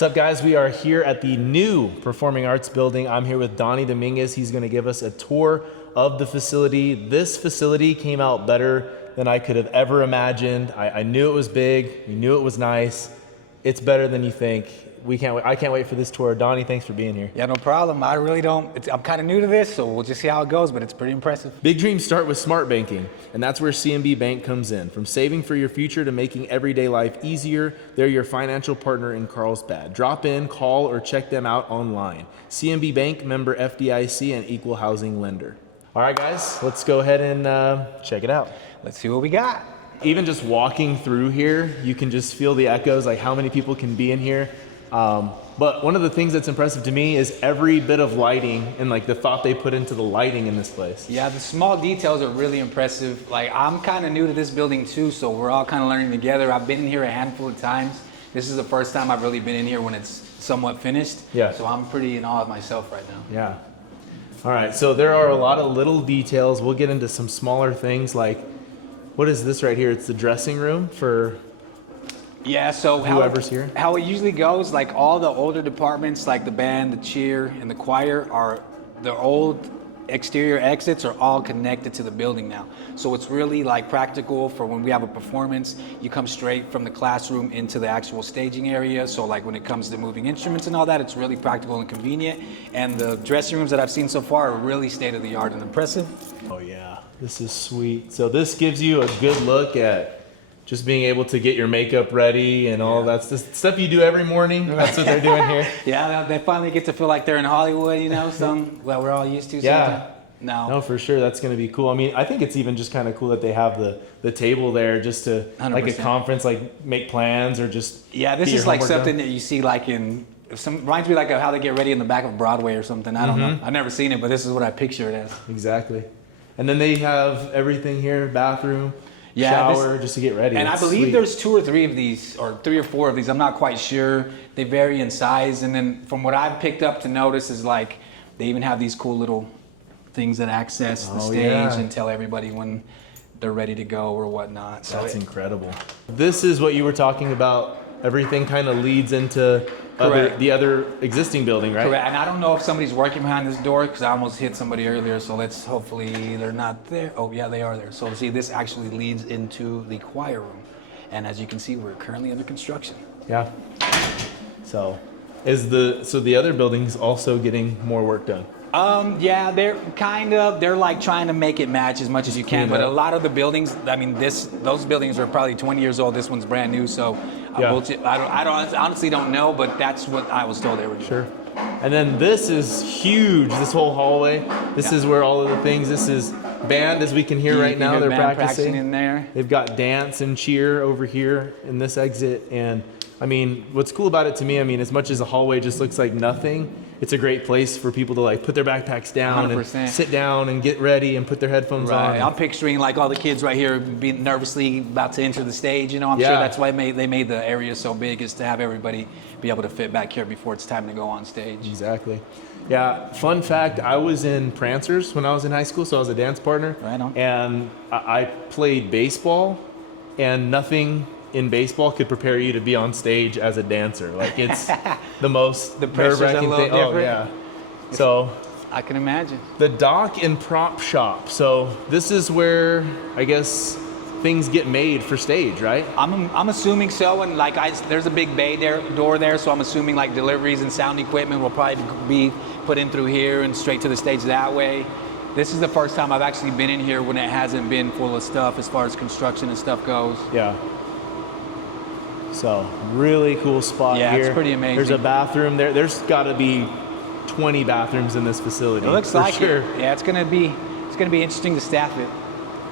What's up, guys? We are here at the new Performing Arts Building. I'm here with Donnie Dominguez. He's going to give us a tour of the facility. This facility came out better than I could have ever imagined. I knew it was big. We knew it was nice. It's better than you think. I can't wait for this tour. Donnie, thanks for being here. Yeah, no problem. I really don't. I'm kind of new to this, so we'll just see how it goes, but it's pretty impressive. Big dreams start with smart banking, and that's where CNB Bank comes in. From saving for your future to making everyday life easier, they're your financial partner in Carlsbad. Drop in, call, or check them out online. CNB Bank, member FDIC, and equal housing lender. All right, guys, let's go ahead and check it out. Let's see what we got. Even just walking through here, you can just feel the echoes, like how many people can be in here. But one of the things that's impressive to me is every bit of lighting and like the thought they put into the lighting in this place. Yeah, the small details are really impressive. Like, I'm kind of new to this building too, so we're all kind of learning together. I've been in here a handful of times. This is the first time I've really been in here when it's somewhat finished. Yeah. So I'm pretty in awe of myself right now. Yeah. All right, so there are a lot of little details. We'll get into some smaller things like, what is this right here? It's the dressing room for Yeah, so whoever's here. How it usually goes, like all the older departments, like the band, the cheer, and the choir, are the old exterior exits are all connected to the building now. So it's really like practical for when we have a performance, you come straight from the classroom into the actual staging area. So like when it comes to moving instruments and all that, it's really practical and convenient. And the dressing rooms that I've seen so far are really state of the art and impressive. Oh yeah, this is sweet. So this gives you a good look at just being able to get your makeup ready and all that stuff you do every morning. That's what they're doing here. Yeah, they finally get to feel like they're in Hollywood, you know, well, we're all used to. Yeah. No, for sure. That's going to be cool. I mean, I think it's even just kind of cool that they have the table there just to, 100%. like a conference, like make plans or just this is like something that you see like reminds me like of how they get ready in the back of Broadway or something. I don't know. I've never seen it, but this is what I picture it as. Exactly. And then they have everything here, bathroom. Shower, just to get ready. And I believe there's 2 or 3 of these, or 3 or 4 of these. I'm not quite sure. They vary in size. And then from what I've picked up to notice is like they even have these cool little things that access the stage and tell everybody when they're ready to go or whatnot. So that's incredible. This is what you were talking about. Everything kind of leads into the other existing building, right? Correct. And I don't know if somebody's working behind this door because I almost hit somebody earlier. So let's hopefully they're not there. Oh yeah, they are there. So see, this actually leads into the choir room. And as you can see, we're currently under construction. Yeah. So the other building's also getting more work done? Yeah, they're like trying to make it match as much as you can, but a lot of the buildings, I mean, those buildings are probably 20 years old. This one's brand new, so I honestly don't know, but that's what I was told they were doing. Sure. And then this is huge, this whole hallway. This is where all of the things, this is band, as we can hear right now, they're practicing in there. They've got dance and cheer over here in this exit. And I mean, what's cool about it to me, I mean, as much as the hallway just looks like nothing, it's a great place for people to like put their backpacks down 100%. and sit down and get ready and put their headphones on. I'm picturing like all the kids right here being nervously about to enter the stage. You know, I'm sure that's why they made the area so big, is to have everybody be able to fit back here before it's time to go on stage. Exactly. Yeah, fun fact, I was in Prancers when I was in high school, so I was a dance partner. Right on. And I played baseball, and nothing in baseball could prepare you to be on stage as a dancer. Like, it's the most nerve-wracking thing. Oh yeah. So I can imagine. The dock and prop shop. So this is where I guess things get made for stage, right? I'm assuming so, and like there's a big bay door there, so I'm assuming like deliveries and sound equipment will probably be put in through here and straight to the stage that way. This is the first time I've actually been in here when it hasn't been full of stuff as far as construction and stuff goes. Yeah. So really cool spot here. Yeah, it's pretty amazing. There's a bathroom there. There's got to be 20 bathrooms in this facility. It looks like sure. it. Yeah, it's gonna be interesting to staff it.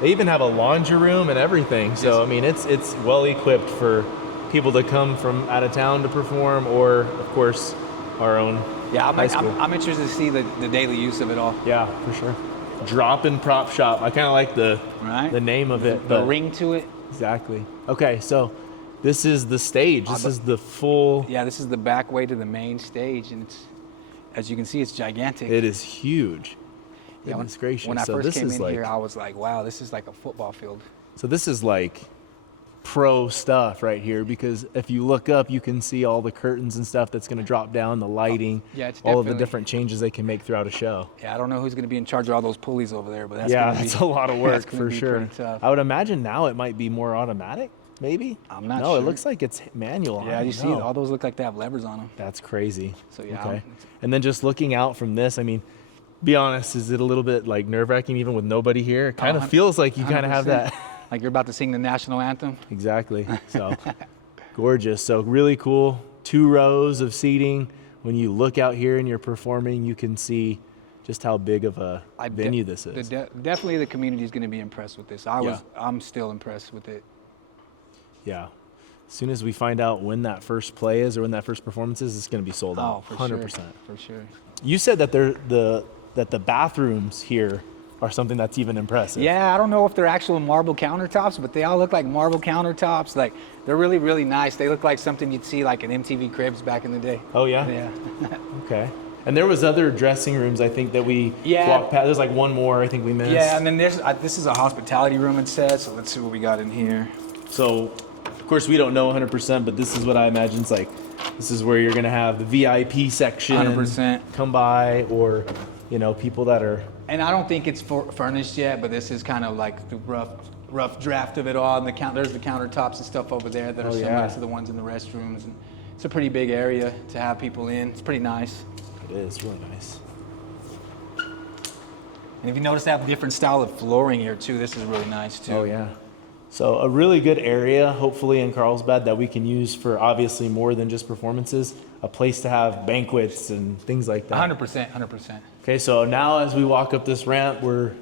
They even have a laundry room and everything. So I mean, it's well equipped for people to come from out of town to perform, or of course our own. Yeah, high school. I'm interested to see the daily use of it all. Yeah, for sure. Drop and prop shop. I kind of like the name of it. The ring to it. Exactly. Okay, so this is the stage. This is the full. Yeah, this is the back way to the main stage, and it's, as you can see, it's gigantic. It is huge. Goodness gracious. When I first came in here, I was like, wow, this is like a football field. So this is like pro stuff right here, because if you look up, you can see all the curtains and stuff that's going to drop down, the lighting, Yeah, it's all of the definitely- different changes they can make throughout a show. Yeah, I don't know who's going to be in charge of all those pulleys over there, but that's Yeah, gonna that's be, a lot of that's work gonna for be sure. pretty tough. I would imagine now it might be more automatic, maybe. I'm not No, sure. it looks like it's manual. Yeah, I you don't see, know. all those look like they have levers on them. That's crazy. So, yeah, Okay. I'm- And then just looking out from this, I mean, be honest, is it a little bit like nerve-wracking even with nobody here? It kind of feels like you kind of have 100%. that. Like you're about to sing the national anthem. Exactly. So gorgeous. So really cool. 2 rows of seating. When you look out here and you're performing, you can see just how big of a venue this is. Definitely the community is going to be impressed with this. I'm still impressed with it. Yeah. As soon as we find out when that first play is or when that first performance is, it's going to be sold out. Oh, for 100%. sure. For sure. You said that the bathrooms here are something that's even impressive. Yeah, I don't know if they're actual marble countertops, but they all look like marble countertops. Like they're really, really nice. They look like something you'd see like in MTV Cribs back in the day. Oh yeah? Yeah. Okay. And there was other dressing rooms I think that we walked past. There's like one more I think we missed. Yeah, and then this is a hospitality room it says. So let's see what we got in here. So, of course, we don't know 100%, but this is what I imagine. It's like, this is where you're going to have the VIP section 100%. come by, or, you know, people that are. And I don't think it's furnished yet, but this is kind of like the rough draft of it all. And there's the countertops and stuff over there that are similar to the ones in the restrooms. And it's a pretty big area to have people in. It's pretty nice. It is really nice. And if you notice, they have a different style of flooring here too. This is really nice too. Oh, yeah. So a really good area, hopefully in Carlsbad, that we can use for obviously more than just performances, a place to have banquets and things like that. 100%. Okay, so now as we walk up this ramp, we're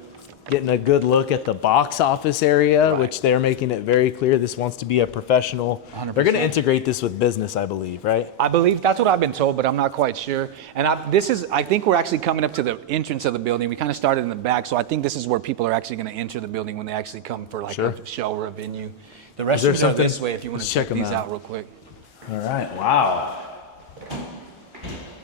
getting a good look at the box office area, which they're making it very clear this wants to be a professional. 100%. They're going to integrate this with business, I believe, right? I believe that's what I've been told, but I'm not quite sure. And I think we're actually coming up to the entrance of the building. We kind of started in the back, so I think this is where people are actually going to enter the building when they actually come for like a show or a venue. The restrooms are this way if you want to check these out real quick. All right, wow.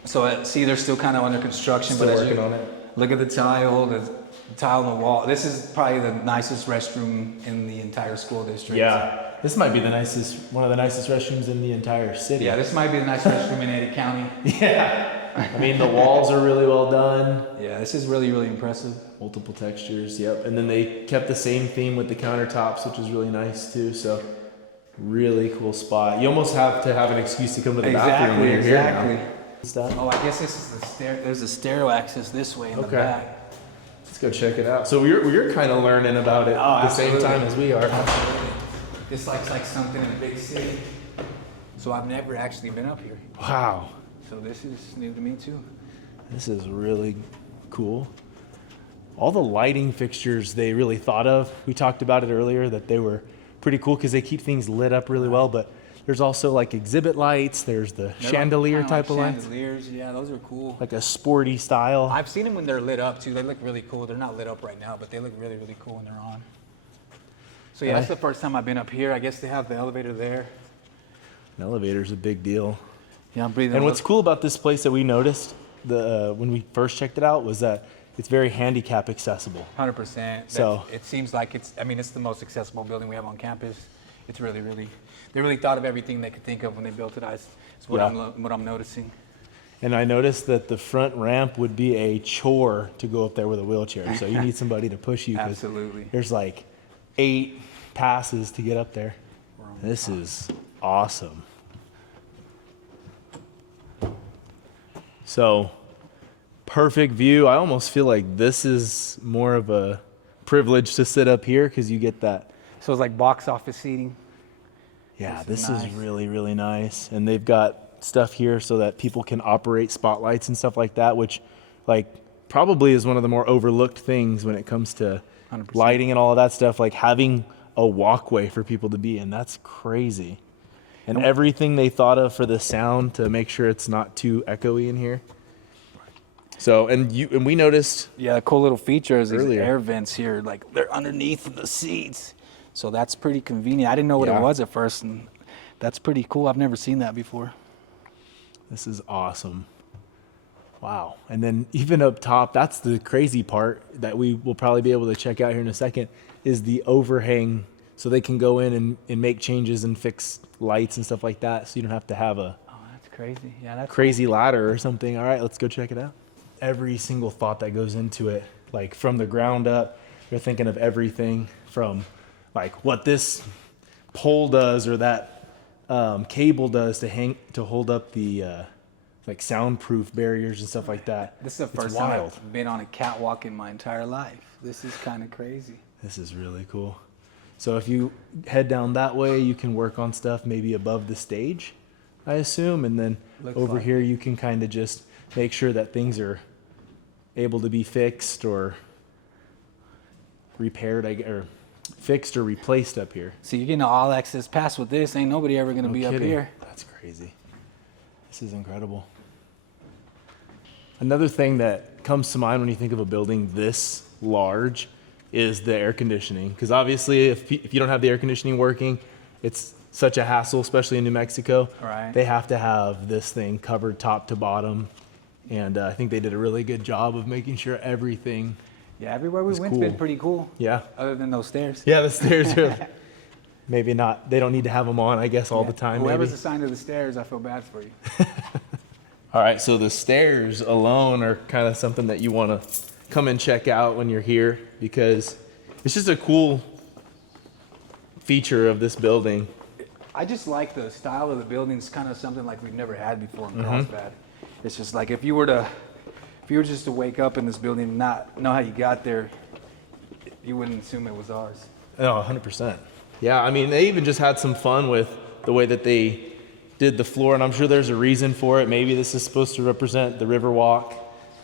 So see, they're still kind of under construction, Still but working on it. Look at the tile on the wall. This is probably the nicest restroom in the entire school district. Yeah, this might be one of the nicest restrooms in the entire city. Yeah, this might be the nicest restroom in Ada County. Yeah. I mean, the walls are really well done. Yeah, this is really, really impressive. Multiple textures, yep. And then they kept the same theme with the countertops, which is really nice too. So, really cool spot. You almost have to have an excuse to come to the bathroom when you're here now. Oh, I guess this is the stair. There's a stair access this way in the back. Let's go check it out. So we're kind of learning about it at the same time as we are. Absolutely. This looks like something in a big city. So I've never actually been up here. Wow. So this is new to me too. This is really cool. All the lighting fixtures they really thought of. We talked about it earlier that they were pretty cool because they keep things lit up really well, but there's also like exhibit lights. There's the chandelier type of lights. Chandeliers, yeah, those are cool. Like a sporty style. I've seen them when they're lit up too. They look really cool. They're not lit up right now, but they look really, really cool when they're on. So yeah, that's the first time I've been up here. I guess they have the elevator there. An elevator's a big deal. Yeah, I'm breathing. And what's cool about this place that we noticed when we first checked it out was that it's very handicap accessible. 100%. So it seems like it's the most accessible building we have on campus. It's really, they really thought of everything they could think of when they built it. It's what I'm noticing. And I noticed that the front ramp would be a chore to go up there with a wheelchair. So you need somebody to push you. Absolutely. There's like 8 passes to get up there. This is awesome. So perfect view. I almost feel like this is more of a privilege to sit up here because you get that. So it's like box office seating. Yeah, this is really, really nice. And they've got stuff here so that people can operate spotlights and stuff like that, which like probably is one of the more overlooked things when it comes to 100%. lighting and all of that stuff, like having a walkway for people to be in. That's crazy. And everything they thought of for the sound to make sure it's not too echoey in here. So, and we noticed. Yeah, a cool little feature is these air vents here. Like they're underneath the seats. So that's pretty convenient. I didn't know what it was at first, and that's pretty cool. I've never seen that before. This is awesome. Wow. And then even up top, that's the crazy part that we will probably be able to check out here in a second, is the overhang so they can go in and make changes and fix lights and stuff like that, so you don't have to have a Oh, that's crazy. Yeah, that's crazy ladder or something. All right, let's go check it out. Every single thought that goes into it, like from the ground up, you're thinking of everything from like what this pole does or that cable does to hold up the like soundproof barriers and stuff like that. This is the It's first time wild. I've been on a catwalk in my entire life. This is kind of crazy. This is really cool. So if you head down that way, you can work on stuff maybe above the stage, I assume, and then Looks over like here you can kind of just make sure that things are able to be fixed or repaired, or fixed or replaced up here. So you're getting an all access pass with this. Ain't nobody ever gonna No be up kidding. here. That's crazy. This is incredible. Another thing that comes to mind when you think of a building this large is the air conditioning. Because obviously, if you don't have the air conditioning working, it's such a hassle, especially in New Mexico. Right. They have to have this thing covered top to bottom. And I think they did a really good job of making sure everything. Yeah, everywhere we It's went's cool. been pretty cool. Yeah. Other than those stairs. Yeah, the stairs are maybe not, they don't need to have them on, I guess, all the time. Whoever's maybe. assigned to the stairs, I feel bad for you. All right, so the stairs alone are kind of something that you want to come and check out when you're here, because it's just a cool feature of this building. I just like the style of the building. It's kind of something like we've never had before in Mm-hmm. Carlsbad. It's just like if you were just to wake up in this building and not know how you got there, you wouldn't assume it was ours. Oh, 100%. Yeah, I mean, they even just had some fun with the way that they did the floor, and I'm sure there's a reason for it. Maybe this is supposed to represent the Riverwalk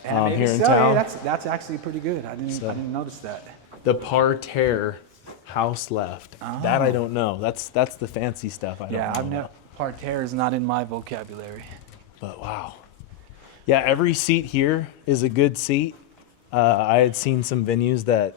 And maybe here in so, town. yeah, that's actually pretty good. I didn't notice that. The parterre house left. That I don't know. That's the fancy stuff. I don't Yeah, know. I've never. Parterre is not in my vocabulary. But wow. Yeah, every seat here is a good seat. I had seen some venues that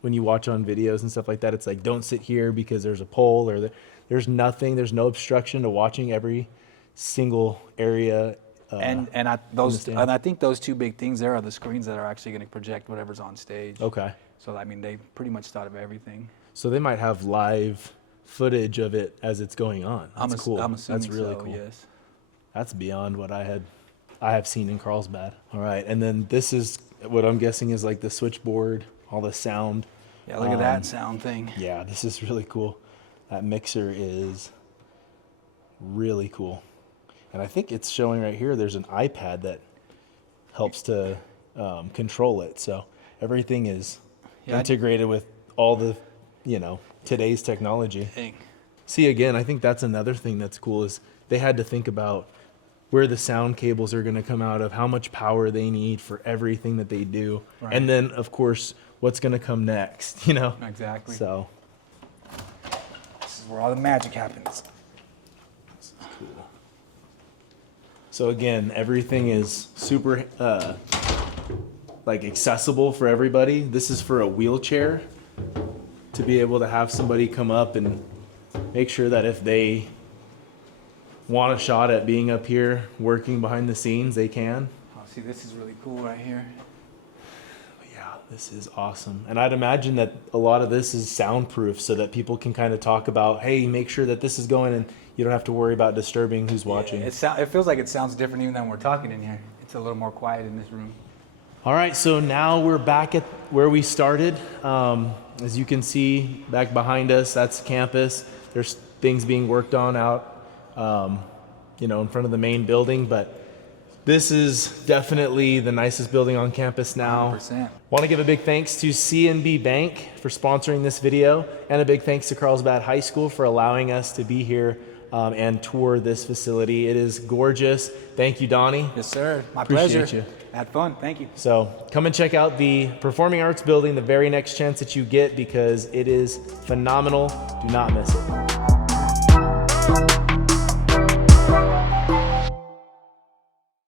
when you watch on videos and stuff like that, it's like, don't sit here because there's a pole or there's nothing, there's no obstruction to watching every single area. And I think those two big things there are the screens that are actually going to project whatever's on stage. Okay. So I mean, they pretty much thought of everything. So they might have live footage of it as it's going on. That's cool. I'm assuming That's really so, cool. Yes. That's beyond what I have seen in Carlsbad. All right, and then this is what I'm guessing is like the switchboard, all the sound. Yeah, look at that sound thing. Yeah, this is really cool. That mixer is really cool. And I think it's showing right here, there's an iPad that helps to control it. So everything is integrated with all the, today's technology. Dang. See, again, I think that's another thing that's cool is they had to think about where the sound cables are going to come out of, how much power they need for everything that they do. Right. And then, of course, what's going to come next, Exactly. So, This is where all the magic happens. cool. So again, everything is super, accessible for everybody. This is for a wheelchair to be able to have somebody come up and make sure that if they want a shot at being up here working behind the scenes, they can. Oh, see, this is really cool right here. Yeah, this is awesome. And I'd imagine that a lot of this is soundproof so that people can kind of talk about, hey, make sure that this is going and you don't have to worry about disturbing who's watching. It feels like it sounds different even than we're talking in here. It's a little more quiet in this room. All right, so now we're back at where we started. As you can see back behind us, that's campus. There's things being worked on out in front of the main building, but this is definitely the nicest building on campus now. 100%. Want to give a big thanks to CNB Bank for sponsoring this video, and a big thanks to Carlsbad High School for allowing us to be here and tour this facility. It is gorgeous. Thank you, Donnie. Yes, sir. My Appreciate pleasure. you. Had fun. Thank you. So come and check out the Performing Arts Building the very next chance that you get, because it is phenomenal. Do not miss it.